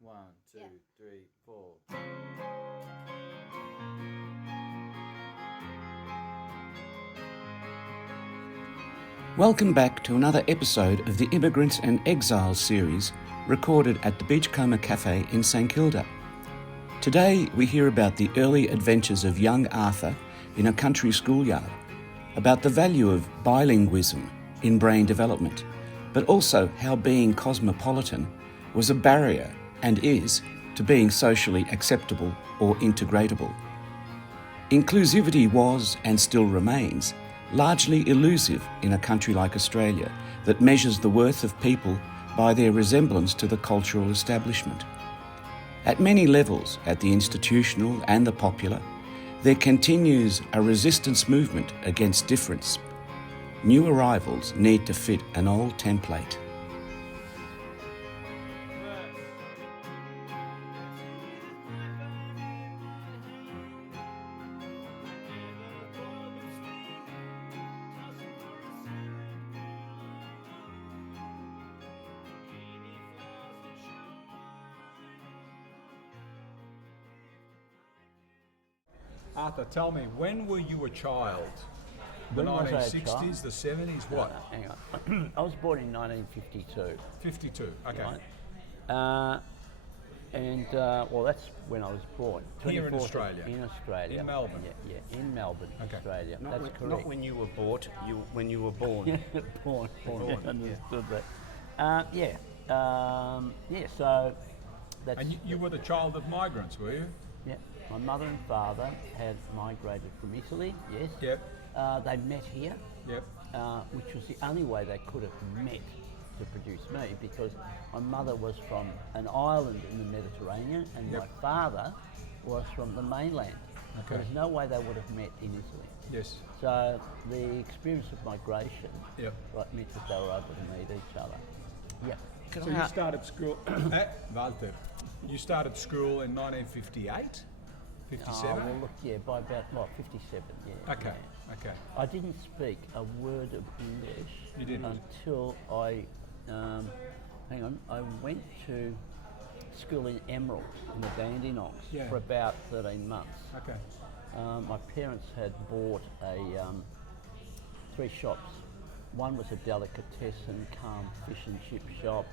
1, 2, 3, 4. Welcome back to another episode of the Immigrants and Exiles series recorded at the Beachcomber Café in St. Kilda. Today we hear about the early adventures of young Arthur in a country schoolyard, about the value of bilinguism in brain development, but also how being cosmopolitan was a barrier and is to being socially acceptable or integratable. Inclusivity was, and still remains, largely elusive in a country like Australia that measures the worth of people by their resemblance to the cultural establishment. At many levels, at the institutional and the popular, there continues a resistance movement against difference. New arrivals need to fit an old template. Arthur, tell me, when were you a child? The When was I a 1960s, child? the 70s, what? Hang on. I was born in 1952. 52, okay. Right? Well, that's when I was born. Here in 24th Australia? In Australia. In Melbourne? Yeah, in Melbourne, Okay. Australia. Not That's when, correct. not when you were bought, when you were born. born. Born, Yeah, understood that. So that's... And you were the child of migrants, were you? Yeah, my mother and father had migrated from Italy, yes. Yep, They met here. yep. Which was the only way they could have met to produce me, because my mother was from an island in the Mediterranean and Yep. my father was from the mainland. Okay. There's no way they would have met in Italy. Yes, So the experience of migration yep. meant that they were able to meet each other. Yeah. So you started school, Walter, you started school in 1958? 57? Well, look, yeah, by about, 57, yeah. Okay, yeah. okay. I didn't speak a word of English You didn't? until I went to school in Emerald in the Dandenongs Yeah. for about 13 months. Okay, My parents had bought 3 shops. One was a delicatessen cum fish and chip shop.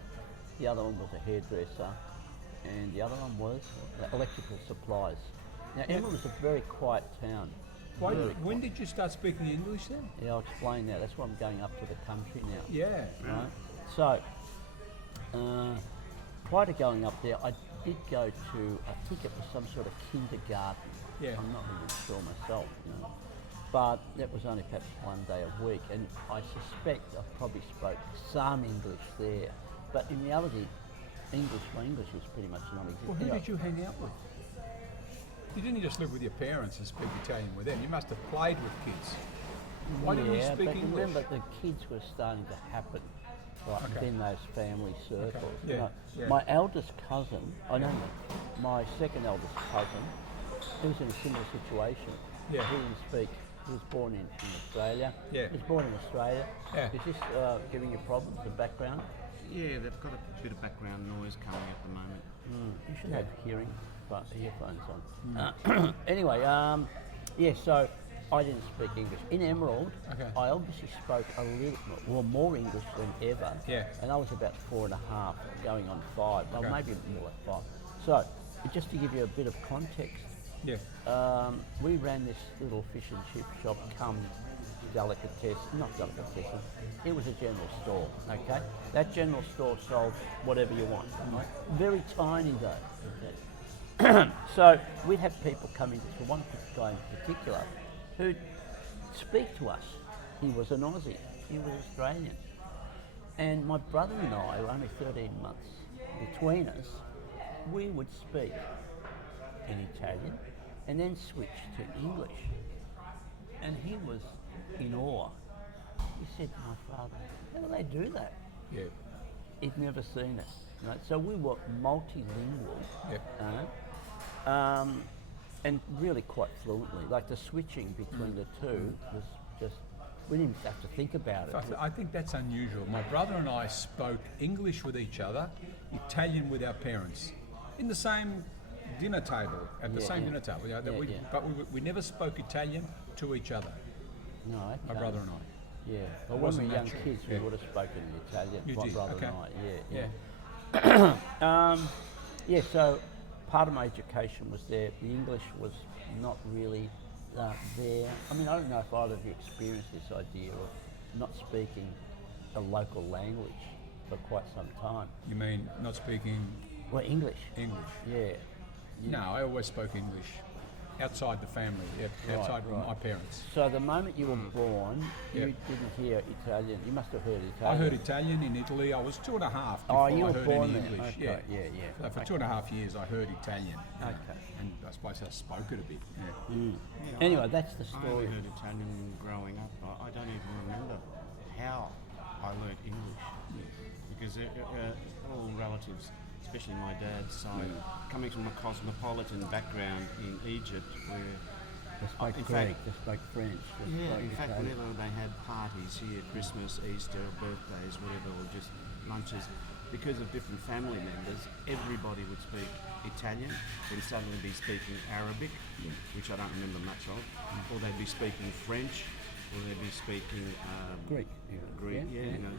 The other one was a hairdresser, and the other one was electrical supplies. Now, Emerald is a very quiet town. when did you start speaking English then? Yeah, I'll explain that. That's why I'm going up to the country now. Yeah. Right? So, prior to going up there, I did go to, I think it was some sort of kindergarten. Yeah. I'm not really sure myself, But that was only perhaps one day a week, and I suspect I probably spoke some English there. But in reality, my English was pretty much non-existent. Well, who did you hang out with? You didn't just live with your parents and speak Italian with them. You must have played with kids. Why didn't you speak but English? remember, the kids were starting to happen within those family circles. Yeah, yeah. My eldest cousin, my second eldest cousin, he was in a similar situation. Yeah. He didn't speak. He was born in Australia. Yeah. He was born in Australia. Yeah. Is this giving you problems, the background? Yeah, they've got a bit of background noise coming at the moment. You should have hearing earphones on. Anyway, so I didn't speak English. In Emerald, Okay. I obviously spoke more English than ever. Yeah. And I was about 4.5, going on 5. Well, Okay. maybe more like 5. So, just to give you a bit of context, Yeah. we ran this little fish and chip shop, not delicatessen, it was a general store, okay? That general store sold whatever you want, right? Very tiny though, okay? So we'd have people come into one guy in particular who'd speak to us. He was an Aussie, he was Australian. And my brother and I were only 13 months between us. We would speak in Italian and then switch to English. And he was in awe. He said to my father, how do they do that? Yeah. He'd never seen us. Right? So we were multilingual. Yeah. And really quite fluently. Like the switching between the two was just, we didn't have to think about it. I think that's unusual. My brother and I spoke English with each other, Italian with our parents. in the same dinner table, at the Yeah, same yeah. dinner table. Yeah, Yeah, yeah. But we never spoke Italian to each other, No, okay. my brother and I. Yeah. Well, when we wasn't were young natural. kids, we Yeah. would have spoken Italian. You my did, brother okay. and I. Yeah. Yeah. Yeah, so part of my education was there. The English was not really there. I mean, I don't know if either of you experienced this idea of not speaking a local language for quite some time. You mean not speaking Well, English. English? Yeah. No, I always spoke English. Outside the family, outside right. my parents. So the moment you were born, Yep. you didn't hear Italian. You must have heard Italian. I heard Italian in Italy. I was 2.5 Oh, before you I were heard born any there. English. Okay, yeah. So for 2.5 years, I heard Italian. Okay. And I suppose I spoke it a bit. Yeah. Yeah, Anyway, that's the I story. only heard Italian growing up. I don't even remember how I learnt English because all relatives, especially my dad's side, coming from a cosmopolitan background in Egypt, where They spoke in Greek, fact- they spoke French. They yeah, spoke in fact, Italian. whenever they had parties here, Christmas, Easter, birthdays, whatever, or just lunches, because of different family members, everybody would speak Italian, then suddenly be speaking Arabic, which I don't remember much of, or they'd be speaking French, or they'd be speaking Greek. Greek. Yeah, Yeah, you know.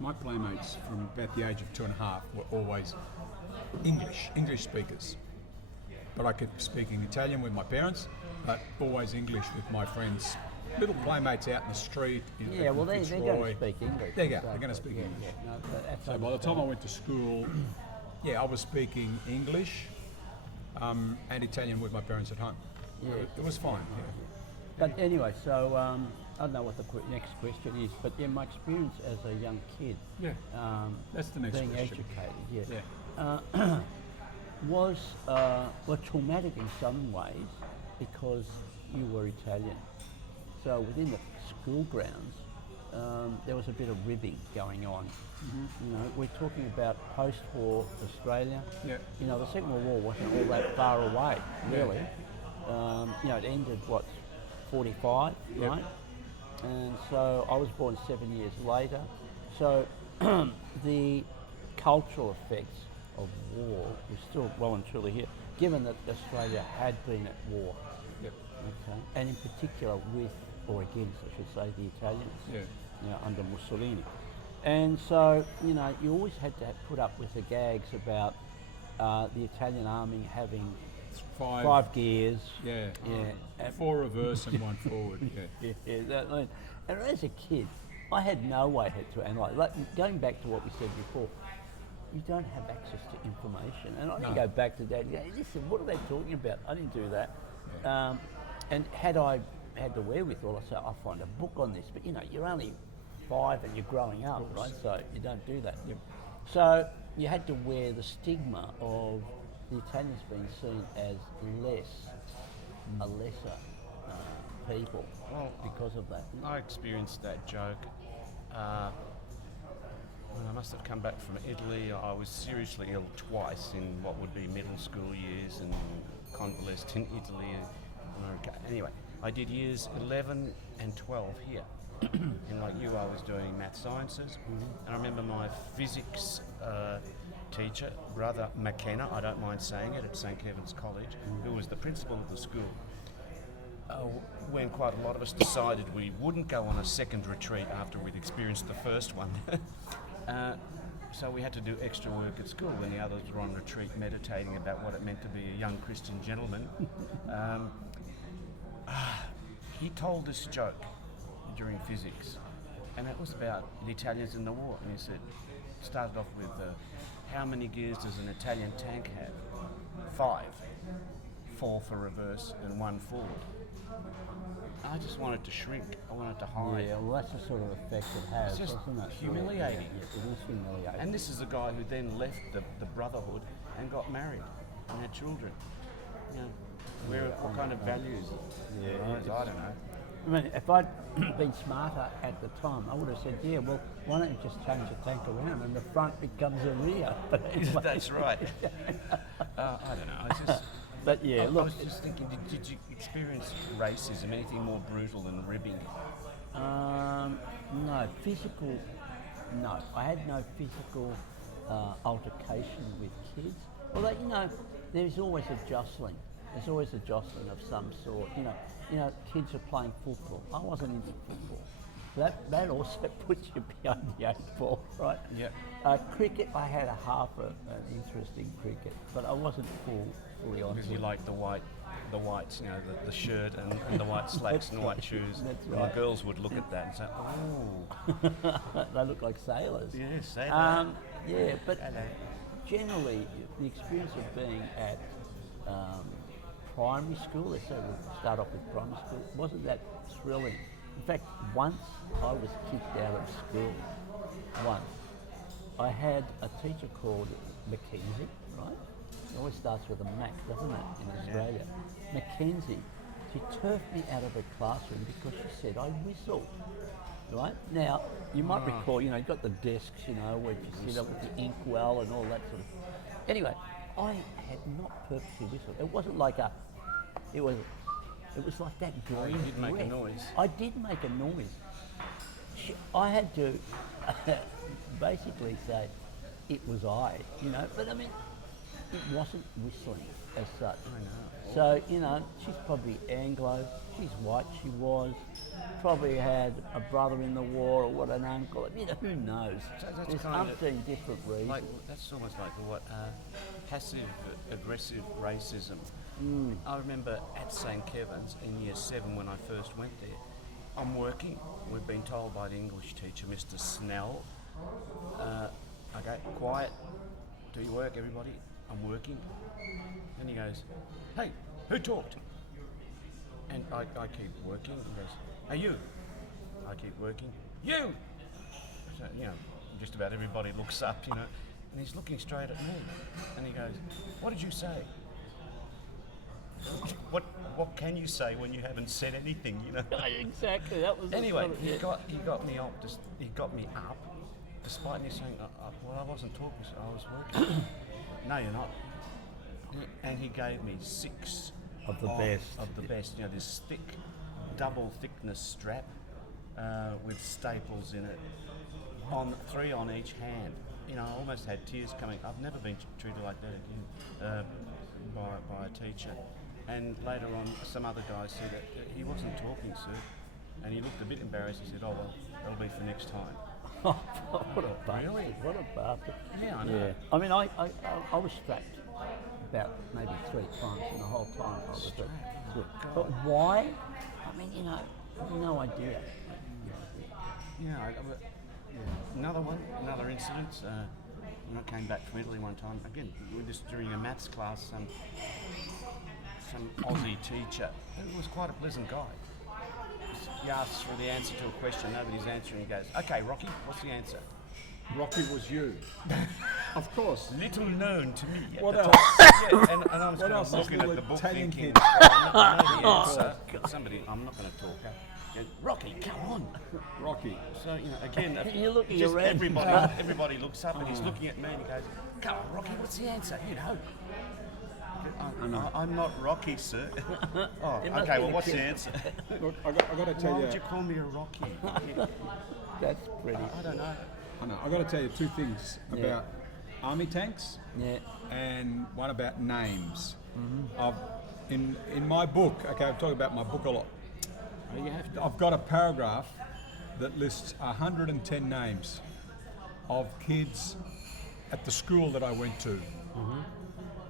My playmates from about the age of 2.5 were always English speakers. But I kept speaking Italian with my parents, but always English with my friends. Little playmates out in the street in Yeah, well, they're Fitzroy. going to speak English. There you go, Exactly. they're going to speak Yeah, English. yeah. No, that's So by the time I went to school, I was speaking English and Italian with my parents at home. Yeah. It was fine. Yeah. But anyway, so I don't know what the next question is, but yeah, my experience as a young kid, Yeah. That's the next being question. educated, Yeah. was traumatic in some ways because you were Italian. So within the school grounds, there was a bit of ribbing going on. You know, we're talking about post-war Australia. Yeah. You know, the Second World War wasn't all that far away, really. You know, it ended, 45, Yep. right? And so I was born 7 years later. So the cultural effects of war were still well and truly here, given that Australia had been at war. Yep. Okay. And in particular with, or against, I should say, the Italians, Yeah. you know, under Mussolini. And so, you know, you always had to put up with the gags about the Italian army having five gears. Yeah. Yeah. 4 reverse and 1 forward. Yeah. Yeah. And as a kid, I had no way to analyse. Like, going back to what we said before, you don't have access to information. And I didn't No. go back to Dad and go, listen, what are they talking about? I didn't do that. And had I had the wherewithal, I'd say, I'll find a book on this. But, you know, you're only 5 and you're growing up, right? So you don't do that. Yep. So you had to wear the stigma of the Italians being seen as a lesser people because of that. I experienced that joke when I must have come back from Italy. I was seriously ill twice in what would be middle school years and convalesced in Italy and America. Anyway, I did years 11 and 12 here. And like you, I was doing math sciences. And I remember my physics teacher, Brother McKenna, I don't mind saying it, at St. Kevin's College, who was the principal of the school. When quite a lot of us decided we wouldn't go on a second retreat after we'd experienced the first one. So we had to do extra work at school when the others were on retreat meditating about what it meant to be a young Christian gentleman. He told this joke during physics, and it was about the Italians in the war. And he said, started off with, how many gears does an Italian tank have? 5. 4 for reverse and 1 forward. I just wanted to shrink. I wanted to hide. Yeah, well, that's the sort of effect it has, It's just isn't it? humiliating. Yeah, it is humiliating. And this is a guy who then left the brotherhood and got married and had children. You know, what kind of values? I don't know. I mean, if I'd been smarter at the time, I would have said, yeah, well, why don't you just change the tank around and the front becomes a rear? That's right. I don't know. I just. But yeah, I look, was just thinking, did you experience racism, anything more brutal than ribbing? no, physical, no. I had no physical altercation with kids. Although, there's always a jostling. There's always a jostling of some sort. Kids are playing football. I wasn't into football. That also puts you behind the 8 ball, right? Yep. Cricket, I had an interest in cricket, but I wasn't fully on. Because you like the whites, the shirt and the white slacks and the white shoes. That's And right. the girls would look at that and say, "Oh, They look like sailors. yes, say that." Yeah, but generally, the experience of being at primary school, let's say we'll start off with primary school, wasn't that thrilling. In fact, once I was kicked out of school. Once. I had a teacher called Mackenzie, right? It always starts with a Mac, doesn't it, in Australia? Mackenzie. She turfed me out of her classroom because she said I whistled. Right? Now, you might recall, you've got the desks, where you sit up with the inkwell and all that sort of. Anyway, I had not purposely whistled. It wasn't like it was like that girl. You did make a noise. I did make a noise. I had to basically say it was I, but I mean, it wasn't whistling as such. I know. So, she's probably Anglo, she's white, she was, probably had a brother in the war or what, an uncle, who knows? That's There's kind of umpteen different reasons. That's almost like passive aggressive racism. I remember at St. Kevin's in year 7 when I first went there. I'm working. We've been told by the English teacher, Mr. Snell, okay, quiet, do your work, everybody. I'm working. And he goes, "Hey, who talked?" And I keep working. He goes, "Hey, you." I keep working. "You." So, just about everybody looks up, and he's looking straight at me. And he goes, "What did you say?" What can you say when you haven't said anything, Exactly, that was Anyway, the he sort of, got me up. He got me up, despite me saying, "Well, I wasn't talking, so I was working." "No, you're not." And he gave me 6 Of the best. Of the best. This thick, double thickness strap with staples in it, 3 on each hand. I almost had tears coming. I've never been treated like that again by a teacher. And later on, some other guy said that he wasn't talking, sir. And he looked a bit embarrassed. He said, "Oh, well, that'll be for next time." what a bastard! Really? What a bastard! Yeah, I know. Yeah. I mean, I was strapped about maybe 3 times in the whole time I was at school. But why? I mean, no idea. Another incident. When I came back from Italy one time, again, we were just during a maths class, some Aussie teacher, who was quite a pleasant guy. He asks for the answer to a question, nobody's answering, he goes, "Okay, Rocky, what's the answer?" Rocky was you. Of course. Little known to me at What the else? time. Yeah, and I was What kind else of is looking at little the book Italian thinking, kid? I'm not going to know the answer. I'm not going to talk. Goes, "Rocky, come on." Rocky. So, again, You're looking just around. everybody looks up and he's looking at me and he goes, "Come on, Rocky, what's the answer? I'm not Rocky, sir." "Oh, It must okay, be well, the what's kid. the answer?" Look, I got to tell Why you. would you call me a Rocky? That's pretty. I don't know. I know. I got to tell you 2 things Yeah. about army tanks Yeah. and one about names. In my book, okay, I'm talking about my book a lot. I've got a paragraph that lists 110 names of kids at the school that I went to.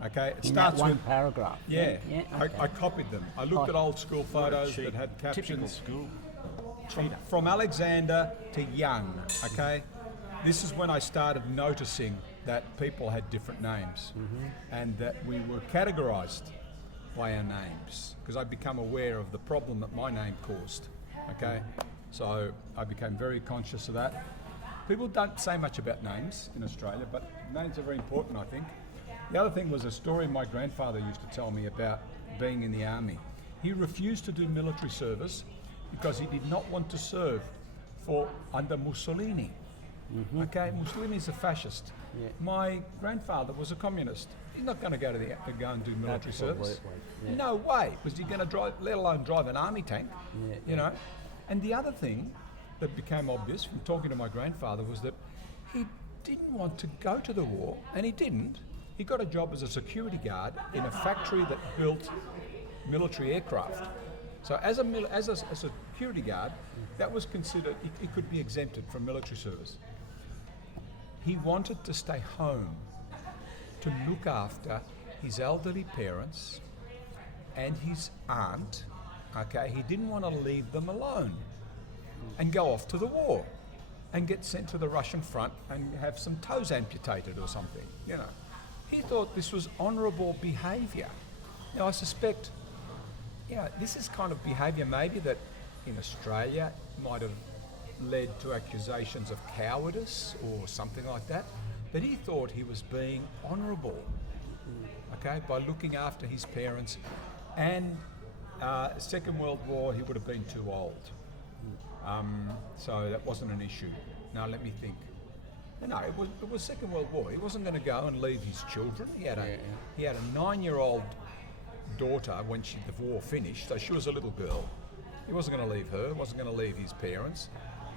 Okay, it In that starts one with paragraph. yeah. Okay. I copied them. I looked at old school photos that had Typical captions school. from Alexander to Young. Okay, this is when I started noticing that people had different names and that we were categorised by our names, because I become aware of the problem that my name caused. Okay, so I became very conscious of that. People don't say much about names in Australia, but names are very important, I think. The other thing was a story my grandfather used to tell me about being in the army. He refused to do military service because he did not want to serve under Mussolini. Okay, Mussolini's a fascist. Yeah. My grandfather was a communist. He's not going to go and do military service. Yeah. No way. Was he going to drive, let alone drive an army tank? Yeah. And the other thing that became obvious from talking to my grandfather was that he didn't want to go to the war, and he didn't. he got a job as a security guard in a factory that built military aircraft. So as a security guard, that was considered, he could be exempted from military service. He wanted to stay home to look after his elderly parents and his aunt. Okay, he didn't want to leave them alone and go off to the war and get sent to the Russian front and have some toes amputated or something, you know. He thought this was honourable behaviour. Now I suspect, this is kind of behaviour maybe that in Australia might have led to accusations of cowardice or something like that, but he thought he was being honourable, okay, by looking after his parents. And Second World War, he would have been too old. So that wasn't an issue. Now let me think. No, it was Second World War. He wasn't going to go and leave his children. He had a 9-year-old daughter when the war finished, so she was a little girl. He wasn't going to leave her, wasn't going to leave his parents,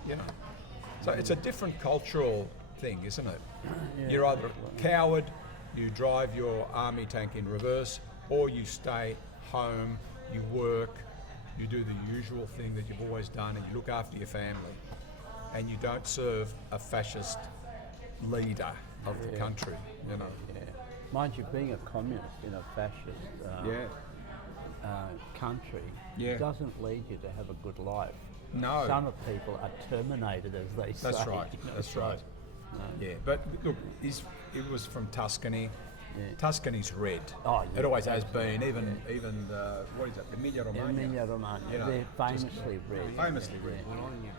you know. So it's a different cultural thing, isn't it? You're either a coward, you drive your army tank in reverse, or you stay home, you work, you do the usual thing that you've always done, and you look after your family, and you don't serve a fascist leader of the country, you know. Mind you, being a communist in a fascist country doesn't lead you to have a good life. No. Some of people are terminated, as they say. That's right, you know, that's so, right. no. Yeah, but look, it was from Tuscany. Yeah. Tuscany's red. Oh, yeah, it always has been. Even what is it? Emilia Romagna. Emilia Romagna. You know, They're famously red. Famously red. Yeah.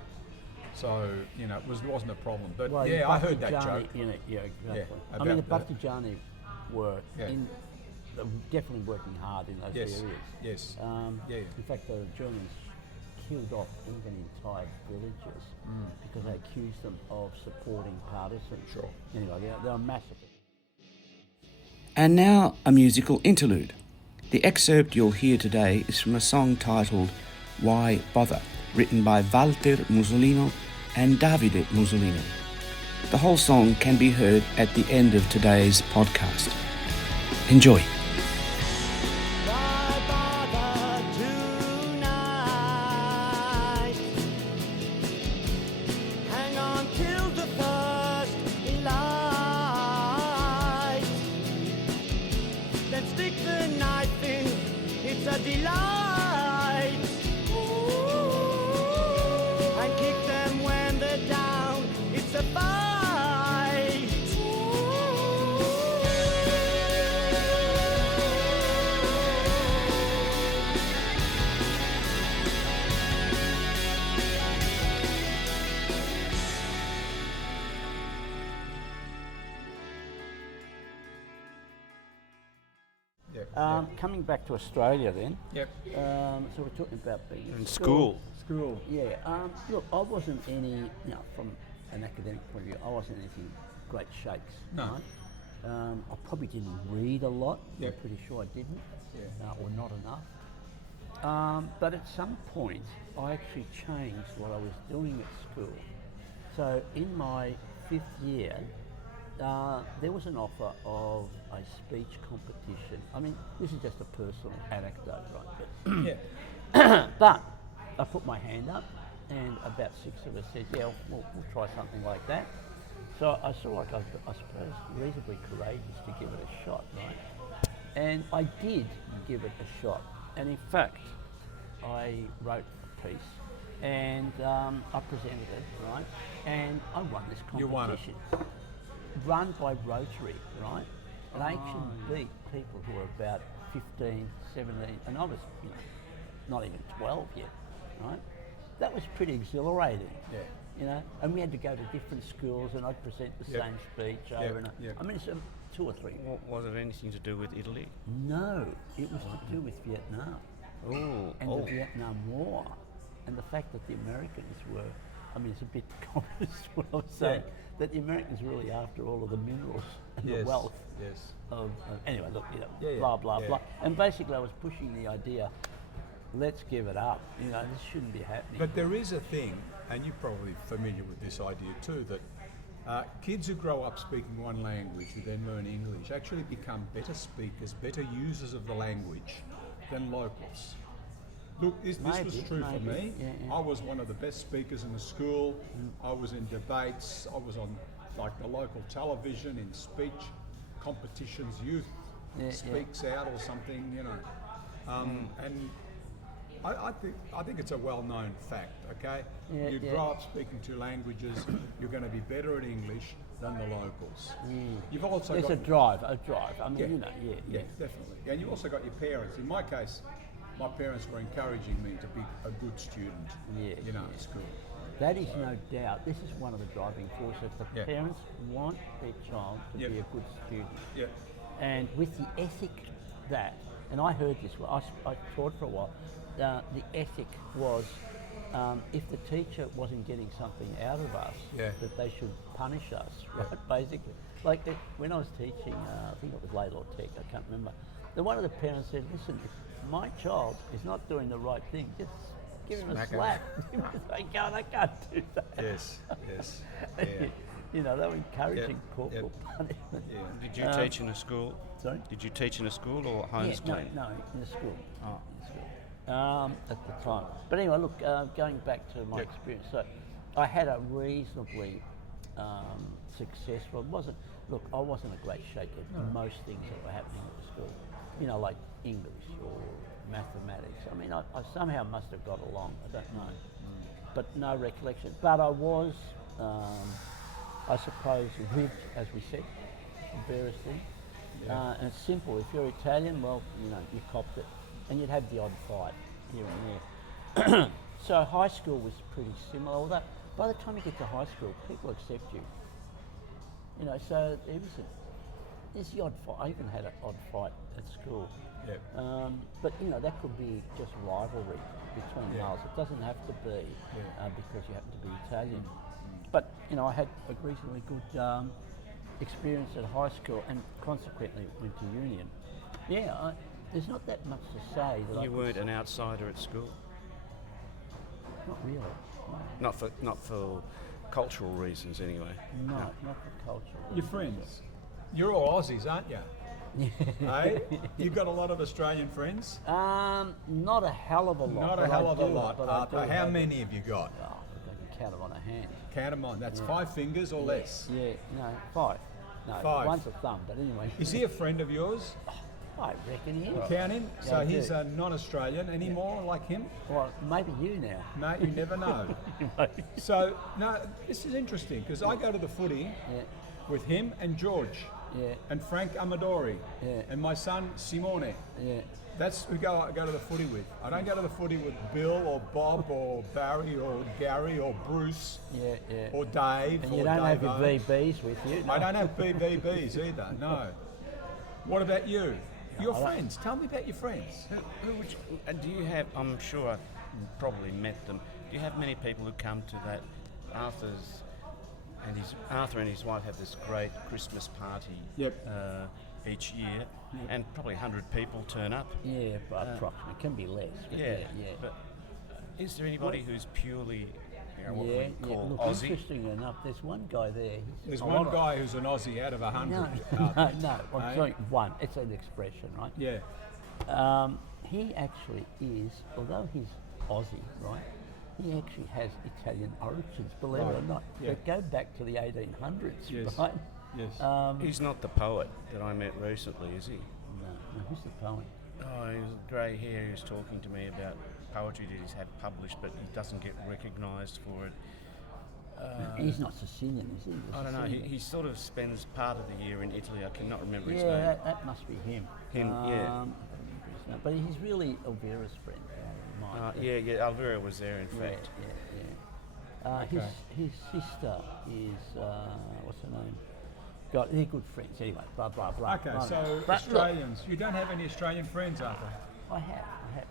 So it wasn't a problem. But Well, I heard that Partigiani, joke. You know, yeah, exactly. Yeah, I mean, the about that. Partigiani were definitely working hard in those areas. Yes. In fact, the Germans killed off even entire villages because they accused them of supporting partisans. Sure. Anyway, they were massacred. And now a musical interlude. The excerpt you'll hear today is from a song titled Why Bother, written by Walter Musolino and Davide Musolino. The whole song can be heard at the end of today's podcast. Enjoy. Coming back to Australia then. Yep. So we're talking about being In school. School. Yeah. Look, I wasn't any, from an academic point of view, I wasn't anything great shakes. No. Right? I probably didn't read a lot. Yep. I'm pretty sure I didn't. Yeah. Or not enough. But at some point, I actually changed what I was doing at school. So in my 5th year, there was an offer of a speech competition. I mean, this is just a personal anecdote, right? Yeah. But I put my hand up, and about 6 of us said, yeah, we'll try something like that. So I saw, I suppose, reasonably courageous to give it a shot, right? And I did give it a shot. And in fact, I wrote a piece, and I presented it, right? And I won this competition. You won it. Run by Rotary, right? And I actually beat people who were about 15, 17, and I was, not even 12 yet, right? That was pretty exhilarating. Yeah. And we had to go to different schools, and I'd present the same speech over and over. Yep. I mean, it's 2 or 3. Was it anything to do with Italy? No, it was to do with Vietnam and the Vietnam War, and the fact that the Americans were, I mean, it's a bit communist what I was saying, that the Americans were really after all of the minerals and the wealth of anyway, look, blah, blah, blah. And basically I was pushing the idea, let's give it up, this shouldn't be happening. But there is a thing, and you're probably familiar with this idea too, that Kids who grow up speaking one language who then learn English actually become better speakers, better users of the language than locals. Look, this was true for me. Yeah. I was one of the best speakers in the school. I was in debates. I was on like the local television in speech competitions. Youth speaks out or something, you know. And I think it's a well-known fact. Okay, you grow up speaking two languages, you're going to be better at English than the locals. You've also There's got a drive. I mean, you know, yeah, definitely. And you also got your parents. In my case, my parents were encouraging me to be a good student. You know, at school. That is no doubt. This is one of the driving forces. The parents want their child to be a good student. Yeah. And with the ethic that, and I heard this, I taught for a while, the ethic was if the teacher wasn't getting something out of us, that they should punish us, right, basically. Like when I was teaching, I think it was Laid or Tech, I can't remember, then one of the parents said, listen, if my child is not doing the right thing, just give him a slap. I can't do that. Yes. Yeah. You know, they were encouraging corporal punishment. Yeah. Did you teach in a school? Sorry? Did you teach in a school or homeschooling? No, in the school. Oh. In the school. At the time. But anyway, look, going back to my experience, so I had a reasonably successful, I wasn't a great shaker at most things that were happening at the school. You know, like English or mathematics. I mean, I somehow must have got along, I don't know. But no recollection. But I was, I suppose, ribbed, as we said, various things. And it's simple. If you're Italian, well, you know, you copped it. And you'd have the odd fight here and there. So high school was pretty similar. Although by the time you get to high school, people accept you. You know, so there's the odd fight. I even had an odd fight at school. But you know, that could be just rivalry between males. It doesn't have to be because you happen to be Italian. But you know, I had a reasonably good experience at high school, and consequently went to union. There's not that much to say. That You weren't an outsider at school? Not really. No. Not for cultural reasons, anyway. No, not for culture. Your friends, you're all Aussies, aren't you? Hey, you've got a lot of Australian friends? Not a hell of a lot. Not a hell of a lot. How many have you got? Oh, I can count them on a hand. Count them on. That's 5 fingers or less? Yeah, no, 5. No, 5. One's a thumb, but anyway. Is he a friend of yours? I reckon he is. Count him? Yeah, So I he's do. non-Australian anymore, like him? Well, maybe you now. Mate, you never know. So, no, this is interesting, because I go to the footy with him and George and Frank Amadori and my son Simone. That's who I go to the footy with. I don't go to the footy with Bill or Bob or Barry or Gary or Bruce or Dave. And or you don't have your Davo. VBs with you. No. I don't have BBBs either, no. What about you? Your friends. Tell me about your friends. Who would you, and do you have, I'm sure you probably met them, do you have many people who come to that Arthur and his wife have this great Christmas party each year, and probably 100 people turn up? Yeah, but approximately. It can be less. But But is there anybody who's purely, what we call Look, Aussie? interestingly enough, there's one guy there. There's one guy who's an Aussie out of 100. No. I'm sorry, one. It's an expression, right? Yeah. He actually is, although he's Aussie, right? He actually has Italian origins, believe it or not. They go back to the 1800s, right? Yes. He's not the poet that I met recently, is he? No, who's the poet? Oh, he was grey hair. He was talking to me about poetry that he's had published, but he doesn't get recognised for it. He's not Sicilian, is he? I don't know. He sort of spends part of the year in Italy. I cannot remember his Yeah, name. that must be him. Him, yeah. I don't remember his name. But he's really Elvira's friend. Alvira was there, in fact. His sister is, what's her name? God, they're good friends. Anyway, blah, blah, blah. Okay, blah, so blah. Australians. You don't have any Australian friends, Arthur? I have.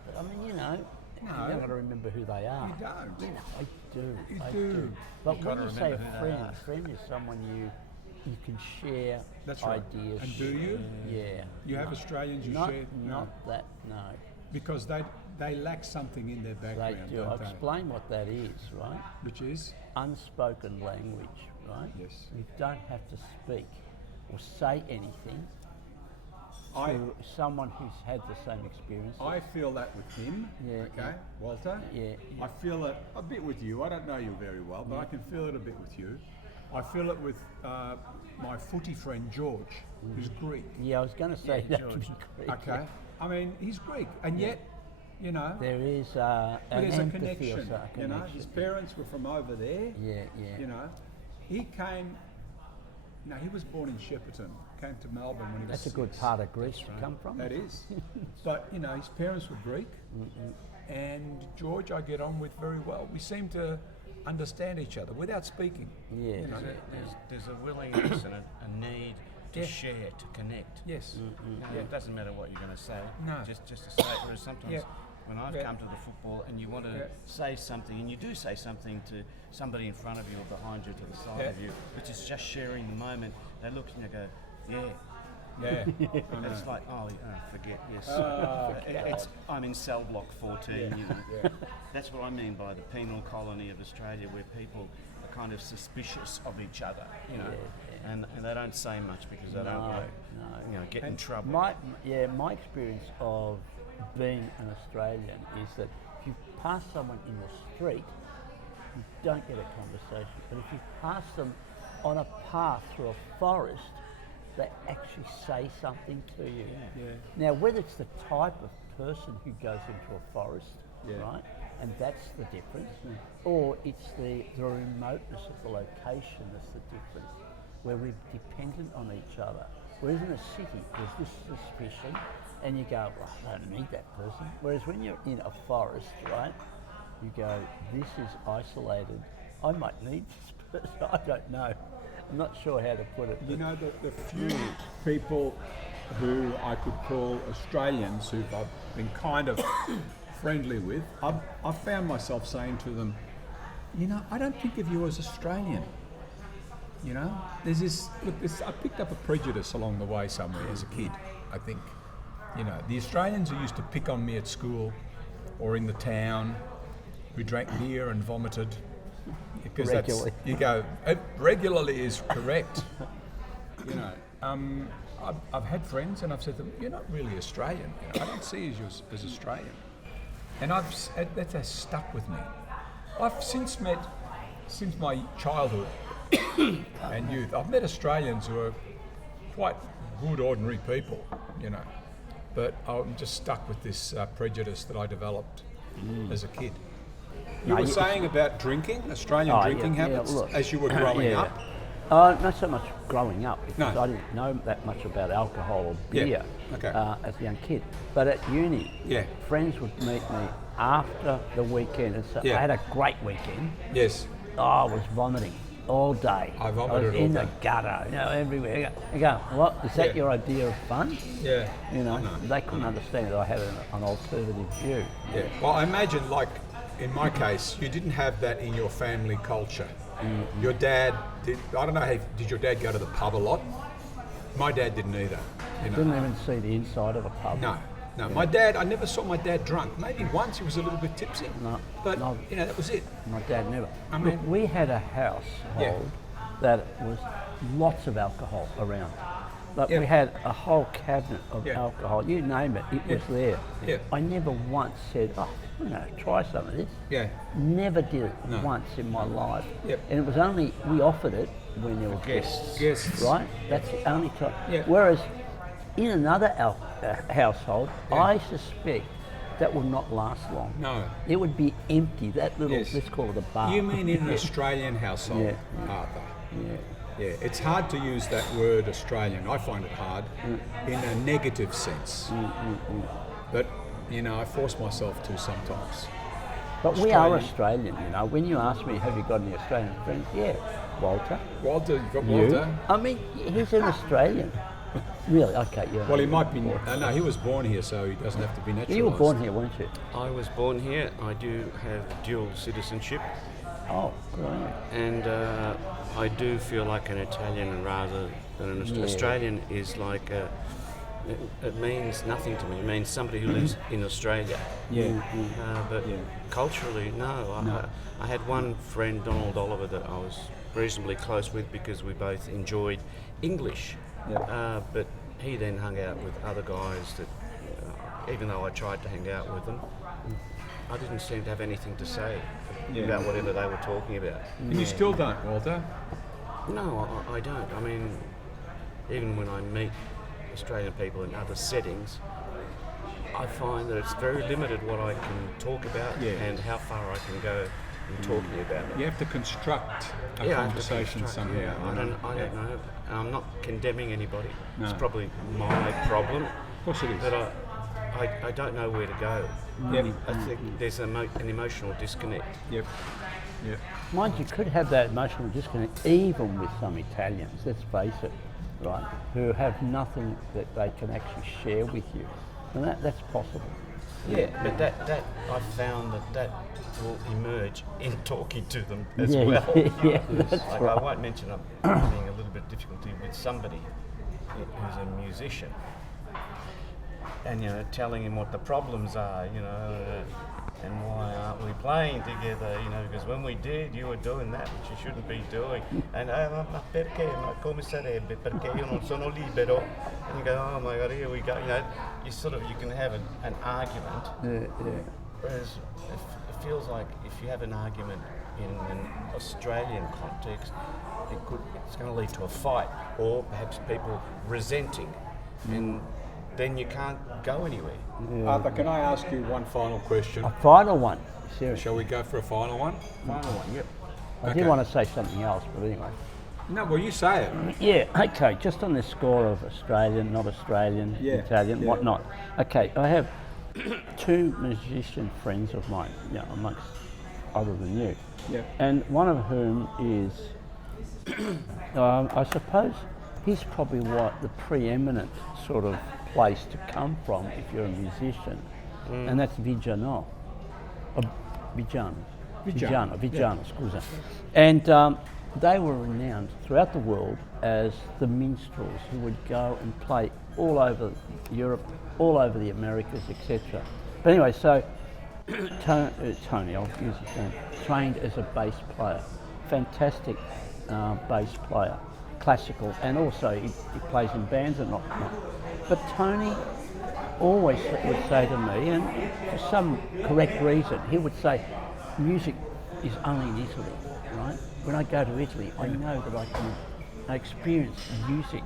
But I mean, you know, you've got to remember who they are. You don't. You know, I do. You I do. But You've when got you to say remember who they are. friend is someone you can share That's right. ideas. And do you? Yeah. You have Australians you not, share? Not that, no. Because they lack something in their They background, do. don't I'll they? explain what that is, right? Which is? Unspoken language, right? Yes. You don't have to speak or say anything I- to someone who's had the same experience. I feel that with him, Yeah, okay, yeah. Walter. Yeah, I feel it a bit with you. I don't know you very well, but I can feel it a bit with you. I feel it with my footy friend George, who's Greek. Yeah, I was going to say that George. to be Greek. Okay, I mean he's Greek, and yet, you know, There is but an there's a empathy connection. or so, a You know, connection. his parents were from over there. Yeah, yeah. You know, he came. No, he was born in Shepparton. Came to Melbourne when he was That's a good 6. part of Greece to come from. That is. But, you know, his parents were Greek, and George I get on with very well. We seem to understand each other without speaking. Yeah. You know? There's a willingness and a need to Yeah. share, to connect. Yes. You know, It doesn't matter what you're going to say. No. Just to say it. Whereas sometimes Yeah. when I've Yeah. come to the football and you want to Yeah. say something, and you do say something to somebody in front of you or behind you, to the side Yeah. of you, which is just sharing the moment, they look and they go, yeah. Yeah. And it's like, forget, yes. Oh, I'm in cell block 14, you know. That's what I mean by the penal colony of Australia, where people are kind of suspicious of each other, you know, and they don't say much because they don't want to, get in trouble. My experience of being an Australian is that if you pass someone in the street, you don't get a conversation. But if you pass them on a path through a forest, they actually say something to you. Yeah. Now, whether it's the type of person who goes into a forest, Yeah. right, and that's the difference, or it's the remoteness of the location that's the difference, where we're dependent on each other. Whereas in a city, there's this suspicion, and you go, well, I don't need that person. Whereas when you're in a forest, right, you go, this is isolated. I might need this person. I don't know. I'm not sure how to put it. You know, the few people who I could call Australians, who I've been kind of friendly with, I've found myself saying to them, you know, I don't think of you as Australian. You know, there's this, I picked up a prejudice along the way somewhere as a kid, I think. You know, the Australians who used to pick on me at school or in the town, who drank beer and vomited, because Regularly. that's, you go, regularly is correct. You know, I've had friends and I've said to them, you're not really Australian. You know, I don't see you as Australian. And that has stuck with me. I've since my childhood and youth, I've met Australians who are quite good, ordinary people, you know. But I'm just stuck with this prejudice that I developed as a kid. You were saying about drinking, Australian drinking habits, look, as you were growing up. Not so much growing up, because No. I didn't know that much about alcohol or beer Yeah, okay. as a young kid. But at uni, Yeah. friends would meet me after the weekend and say, Yeah. I had a great weekend. Yes. I was vomiting all day. I vomited was all in day. the gutter, everywhere. I go, what, is that Yeah. your idea of fun? Yeah. You know, I know. they couldn't understand that I had an alternative view. Yeah. Well, I imagine, like in my case, you didn't have that in your family culture. Your dad did. I don't know. Did your dad go to the pub a lot? My dad didn't either. You know. Didn't even see the inside of a pub. No. My dad. I never saw my dad drunk. Maybe once he was a little bit tipsy. No, But no. you know, that was it. My dad never. I Look, mean- we had a household that was lots of alcohol around. Like Yeah. we had a whole cabinet of Yeah. alcohol. You name it, it was there. Yeah. I never once said, try some of this. Yeah. Never did it No. once in my life. Yep. And it was only, we offered it when there were guests. guests. Right? That's the only time. Yeah. Whereas in another household, I suspect that will not last long. No. It would be empty, that little, Yes. let's call it a bar. You mean in an Australian household, Yeah. Arthur? Yeah. Yeah, it's hard to use that word Australian. I find it hard in a negative sense. But, you know, I force myself to sometimes. But we are Australian. Australian, When you ask me, have you got any Australian friends? Yeah, Walter. Walter, you've got You? Walter? I mean, he's an Australian. Really? Okay, yeah. Well, he might be. No, he was born here, so he doesn't have to be naturalised. You were born here, weren't you? I was born here. I do have dual citizenship, Oh, good on you. and I do feel like an Italian rather than an Yeah. Australian. Is like it means nothing to me. It means somebody who lives in Australia. Yeah. But culturally, no. I had one friend, Donald Oliver, that I was reasonably close with because we both enjoyed English. But he then hung out with other guys that, even though I tried to hang out with them, I didn't seem to have anything to say about whatever they were talking about. And you still don't, Walter? No, I don't. I mean, even when I meet Australian people in other settings, I find that it's very limited what I can talk about and how far I can go in talking about it. You have to construct a conversation somehow. Yeah, I don't know. I'm not condemning anybody. No. It's probably my problem. Of course it is. But I don't know where to go. Yep. I think there's an emotional disconnect. Yep. Mind you could have that emotional disconnect even with some Italians, let's face it, right, who have nothing that they can actually share with you. And that's possible. Yeah, but that I've found that will emerge in talking to them as well. Yeah, that's like right. I won't mention I'm having a little bit of difficulty with somebody who's a musician, and telling him what the problems are, and why aren't we playing together? Because when we did, you were doing that which you shouldn't be doing. And ma perché? Ma come sarebbe? Perché io non sono libero? And you go, oh my God, here we go. You can have an argument. Whereas it feels like if you have an argument in an Australian context, it's going to lead to a fight, or perhaps people resenting, and then you can't go anywhere. Arthur, can I ask you one final question? A final one, seriously. Shall we go for a final one? Final one, yep. I Okay. did want to say something else, but anyway. No, well, you say it. Yeah, okay, just on the score of Australian, not Australian, Italian, whatnot. Okay, I have two musician friends of mine, amongst other than you. Yep. And one of whom is, I suppose, he's probably what the preeminent sort of place to come from if you're a musician, and that's Viggiano. Viggiano, scusa. And they were renowned throughout the world as the minstrels who would go and play all over Europe, all over the Americas, etc. But anyway, so Tony, I'll use his name, trained as a bass player, fantastic bass player, classical, and also he plays in bands and whatnot. But Tony always would say to me, and for some correct reason, he would say, music is only in Italy, right? When I go to Italy, I know that I can experience music.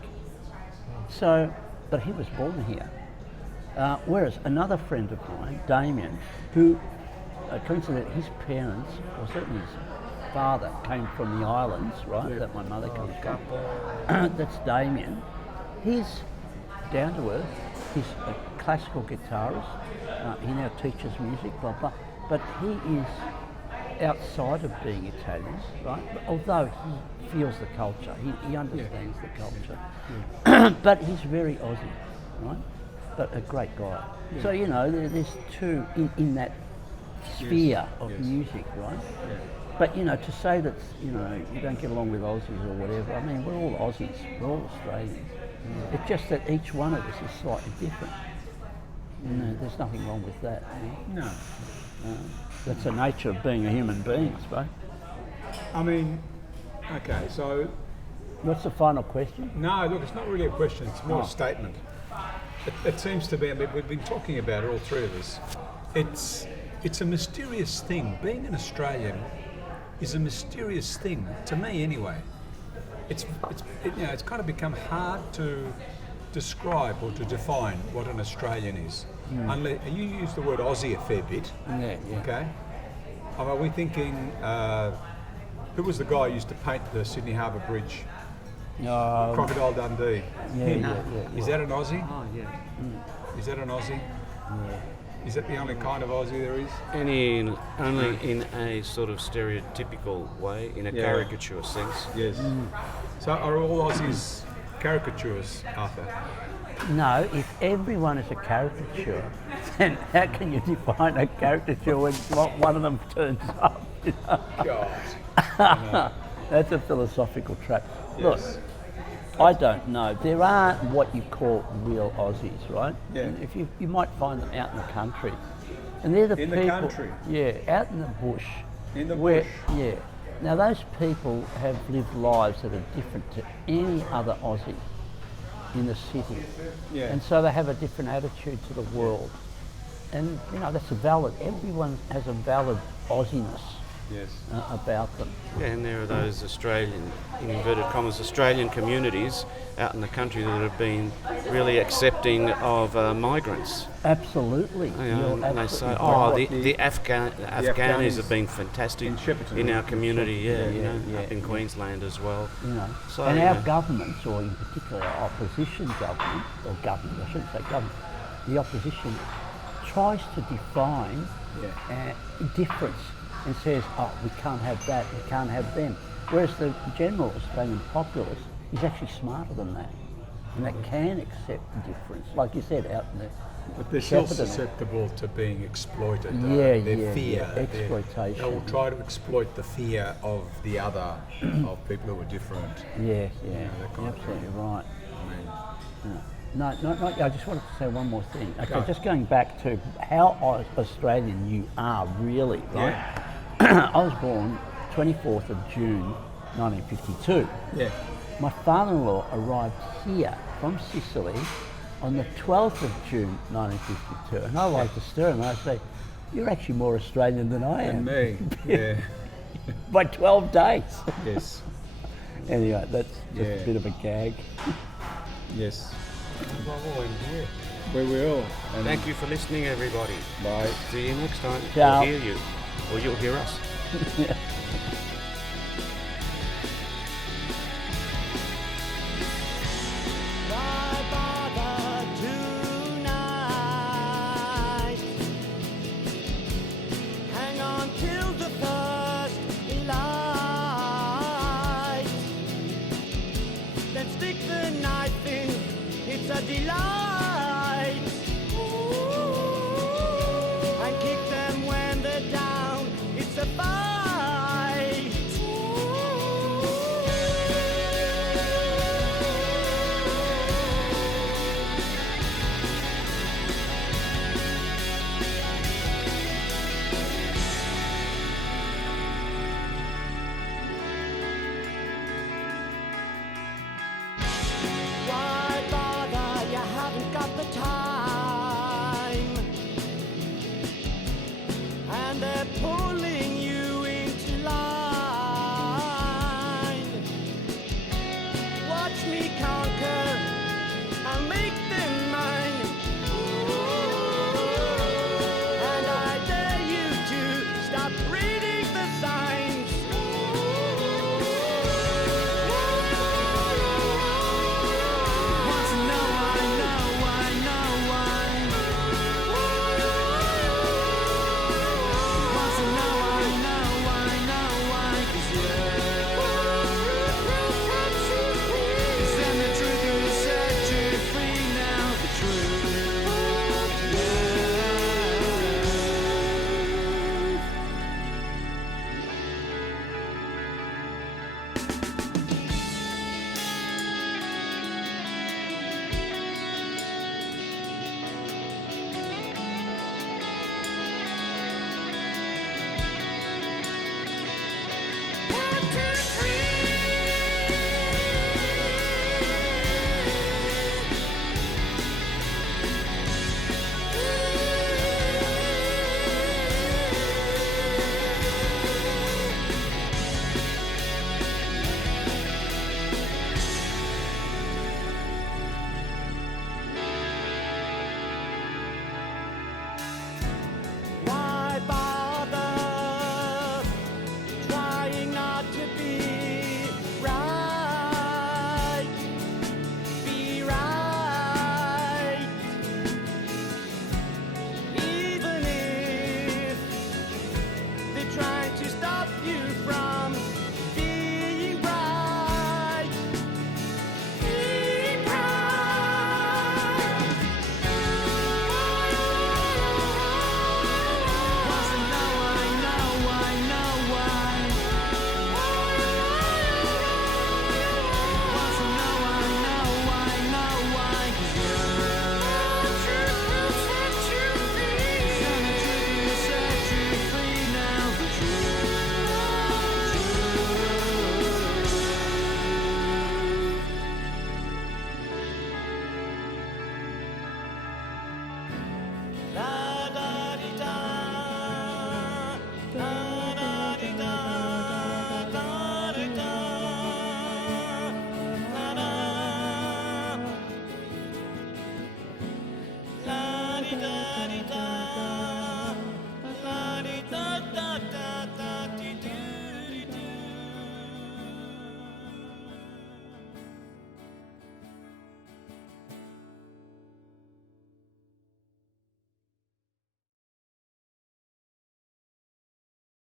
So, but he was born here. Whereas another friend of mine, Damien, who, coincidentally, his parents, or certainly his father, came from the islands, right, that my mother comes from. That's Damien. He's down to earth. He's a classical guitarist. He now teaches music, blah, blah. But he is outside of being Italian, right? But although he feels the culture, he understands the culture. But he's very Aussie, right? But a great guy. Yeah. So, there's two in that sphere of music, right? Yeah. But, to say that, you don't get along with Aussies or whatever, I mean, we're all Aussies, we're all Australians. It's just that each one of us is slightly different. There's nothing wrong with that. No. That's the nature of being a human being, I suppose. I mean, okay, so... What's the final question? No, look, it's not really a question, it's more a statement. It seems to be, I mean, we've been talking about it, all three of us. It's a mysterious thing. Being an Australian is a mysterious thing, to me anyway. It's kind of become hard to describe or to define what an Australian is. Unless you use the word Aussie a fair bit. Yeah. Okay. Are we thinking? Who was the guy who used to paint the Sydney Harbour Bridge? Crocodile Dundee. Yeah. Is that an Aussie? Oh yeah. Is that an Aussie? Yeah. Is that the only kind of Aussie there is? Only in a sort of stereotypical way, in a caricature sense. Yes. So are all Aussies caricatures, Arthur? No, if everyone is a caricature, then how can you define a caricature when one of them turns up? God. That's a philosophical trap. Yes. Look, I don't know. There are what you call real Aussies, right? Yeah. And if you might find them out in the country, and they're the In people. the country? Yeah, out in the bush. In the where, bush? Yeah, Now those people have lived lives that are different to any other Aussie in the city. Yeah. And so they have a different attitude to the world. And you know, that's a valid, everyone has a valid Aussiness Yes. about them. Yeah, and there are those Australian, in inverted commas, Australian communities out in the country that have been really accepting of migrants. Absolutely. You know, You're and they say, absolutely right. the Afghanis Afghanis have been fantastic in Shepparton. in our community, Yeah, you know, yeah, up in yeah. Queensland as well. You know, So, and you our know. governments, or in particular our opposition government, or government, I shouldn't say government, the opposition tries to define difference and says, oh, we can't have that, we can't have them. Whereas the general Australian populace is actually smarter than that, and they can accept the difference. Like you said, out in the But they're still Shepparton. susceptible to being exploited. Yeah, their yeah, fear, yeah. their- Exploitation. They will try to exploit the fear of the other, of people who are different. Yeah, yeah, that kind you're of absolutely right. I mean, No, I just wanted to say one more thing. Okay, Go. just going back to how Australian you are really, right? I was born 24th of June 1952. yeah. My father-in-law arrived here from Sicily on the 12th of June 1952. And I like to stir him and I say, you're actually more Australian than I And am. me, yeah, By 12 days. yes, Anyway, that's just Yeah. a bit of a gag. yes. Well, we'll end here. We will. And Thank you for listening, everybody. bye. See you next time. Ciao. We'll hear you, or you'll hear us.